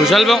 Pues Albo,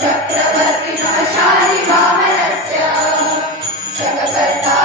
चक्रवर्तिनः शारिवामनस्य जगकर्ता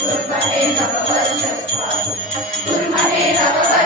कुर्महे नववर्षस्वात् कुर्महे नववर्ष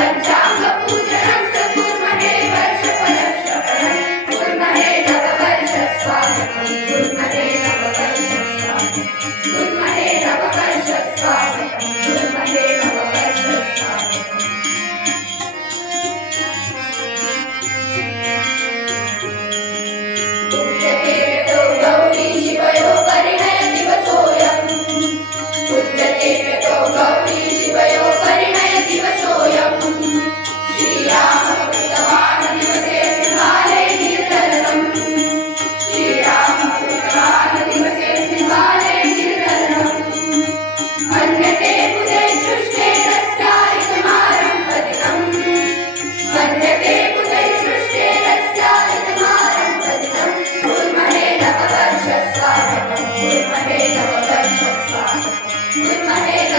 Time to get वक्षस्वाहनं विद्महे तव वक्षस्वाहनं विद्महे